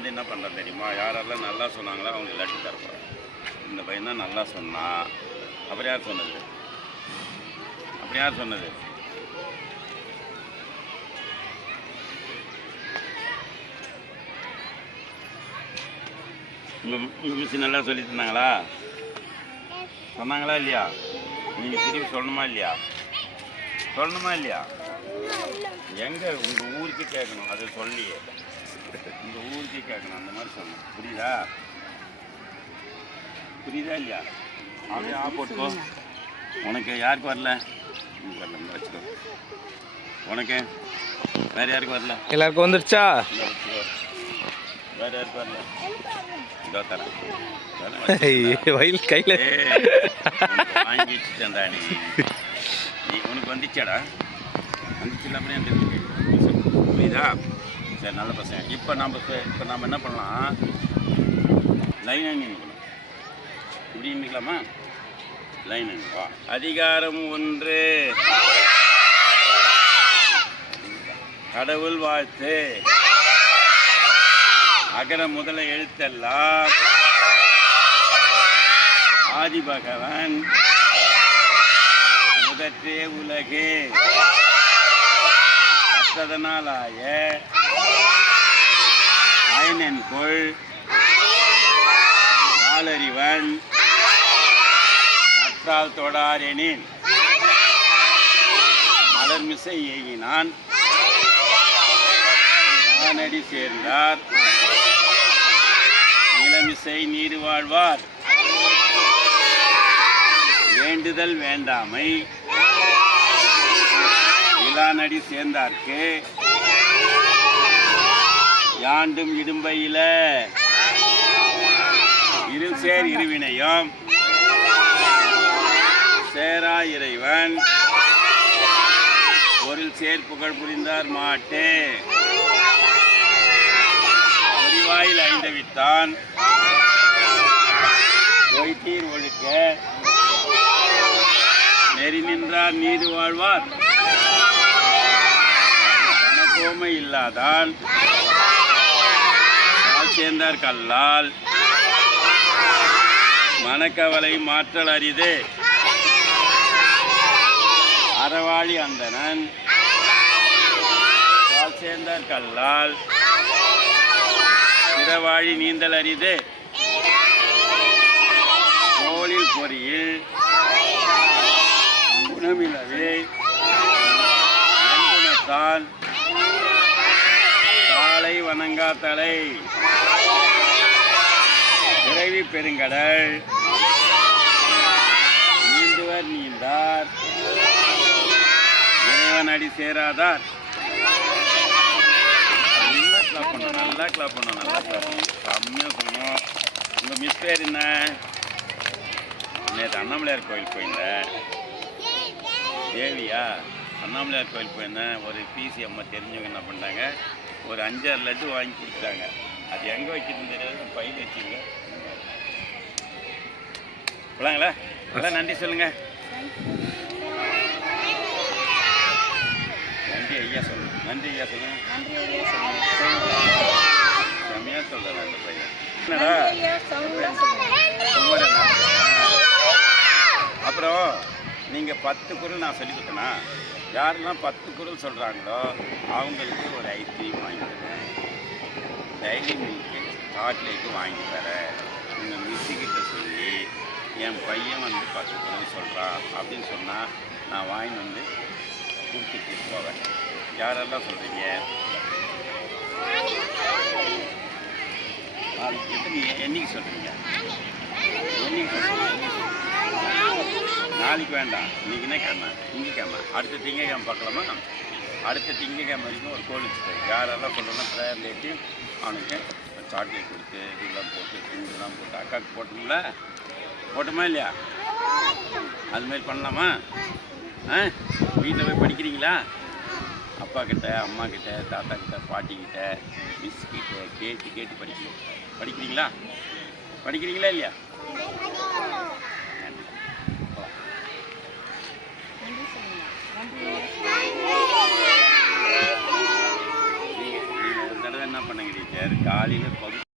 வந்து என்ன பண்ணுறேன் தெரியுமா, யாரெல்லாம் நல்லா சொன்னாங்களோ அவங்களுக்கு லட்டு தரப்போகிறேன். இந்த பையன் தான் நல்லா சொன்னான். அப்புறம் யார் சொன்னது? அப்புறம் யார் சொன்னது? உங்கள் மிஸ் நல்லா சொல்லி தந்தாங்களா? சொன்னாங்களா இல்லையா? நீங்கள் திரும்பி சொல்லணுமா இல்லையா? சொல்லணுமா இல்லையா? எங்கே உங்கள் ஊருக்கு கேட்கணும், அது சொல்லியே உங்கள் ஊருக்கே கேட்கணும். அந்த மாதிரி சொல்லணும். புரியுதா? புரியுதா இல்லையா? அப்படியே போட்டுக்கோ. உனக்கு யாருக்கு வரல? வரல, வச்சுக்கோ. உனக்கு வேறு யாருக்கு வரல? எல்லாருக்கும் வந்துடுச்சா? வேறு யாருக்கு வரல? இதோ தரேன். வயல் கையில் வாங்கி வச்சுட்டேன்டா. நீ உனக்கு வந்துச்சாடா? வந்துச்சு. அப்புறம் என் புரியுதா? சரி, நல்ல பசங்க. இப்போ நம்ம என்ன பண்ணலாம், லைனாக நின்றுக்கணும். இப்படி நின்றுக்கலாமா? லைன் வா. அதிகாரம் 1, கடவுள் வாழ்த்து. அகர முதல எழுத்தெல்லாம் ஆதிபகவன் முதற்றே உலகே அத்ததனாலாய அயனென்கொள் ஆளறிவன் நற்றால் தொடாரெனின் மலர்மிசை ஏகினான் வானடி சேர்ந்தார் நிலமிசை நீர் வாழ்வார். வேண்டுதல் வேண்டாமை இளாநடி சேர்ந்தார்க்கு யாண்டும் இடும்பையில இருசேர் இருவினையும் சேரா இறைவன் பொருள் சேர் புகழ் புரிந்தார் மாட்டே. பொறிவாயில் ஐந்தவித்தான் பொய்தீர் ஒழுக்க நெறி நின்றார் நீடு வாழ்வார். கோமை இல்லாதான் சேர்ந்தார் கல்லால் மனக்கவலை மாற்றல் அரிது. அறவாளி அந்தணன் சேர்ந்தார் கல்லால் பிறவாழி நீந்தல் அரிது. தோளில் பொறியில் குணமிலவே குணத்தான் காலை வணங்கா தலை. பிறவி பெருங்கடல் நீந்துவர் நீந்தார் இறைவன் அடி சேராதார். நல்லா கிளாப் பண்ணணும், நல்லா கிளாப் பண்ணணும், நல்லா கிளாப் பண்ணணும். கம்மியாக சொல்லணும். உங்கள் மிஸ் பேர் என்ன? நேற்று அண்ணாமலையார் கோயில் போயிருந்தேன். தேவியா? அண்ணாமலையார் கோயில் போயிருந்தேன். ஒரு பிசி அம்மா தெரிஞ்சவங்க என்ன பண்ணாங்க, ஒரு 5-6 லட்டு வாங்கி கொடுத்தாங்க. அது எங்கே வைக்கிறதுன்னு தெரியாது, பையில் வச்சுங்க. போலாங்களா? எல்லாம் நன்றி சொல்லுங்க. நன்றி ஐயா சொல்லுங்க. நன்றி ஐயா சொல்லுங்க. செம்மையாக சொல்கிறேன் அந்த பையன். என்னடா அப்புறம் நீங்கள் 10 குரல் நான் சொல்லி கொடுத்தேன்னா, யாரெல்லாம் 10 குரல் சொல்கிறாங்களோ அவங்களுக்கு ஒரு ஐஸ்கிரீம் வாங்கி தரேன், டைரி மில்க்கு சாக்லேட்டு வாங்கி தரேன். உங்கள் மிஸ்ஸுக்கிட்ட சொல்லி என் பையன் வந்து 10 குரல் சொல்கிறான் அப்படின்னு சொன்னால் நான் வாங்கி வந்து கொடுத்துட்டு போவேன். யாரெல்லாம் சொல்கிறீங்க? என்னைக்கு சொல்கிறீங்க? என்னைக்கு சொல்கிறீங்க? நாளைக்கு வேண்டாம். இன்றைக்கி என்ன கிழமை? திங்கக்கிழமை. அடுத்த திங்கக்கிழமை பார்க்கலாமா? அடுத்த திங்கக்கிழமை வரைக்கும் ஒரு கோல் வச்சுட்டு யாரெல்லாம் சொல்கிறோன்னா ப்ரேயர் லேட்டு அவனுக்கு சாக்லேட் கொடுத்து இதெல்லாம் போட்டு திங்கெல்லாம் போட்டு அக்காவுக்கு போட்டோம்ல, போட்டோமா இல்லையா? அதுமாரி பண்ணலாமா? வீட்டில் போய் படிக்கிறீங்களா? அப்பா கிட்ட, அம்மா கிட்ட, தாத்தா கிட்ட, பாட்டிக்கிட்ட, மிஸ் கிட்ட கேட்டு படிக்கிறீங்களா? படிக்கிறீங்களா இல்லையா? நீங்கள் ஒரு தடவை என்ன பண்ணுங்க, வச்சார். காலையில் பகுதி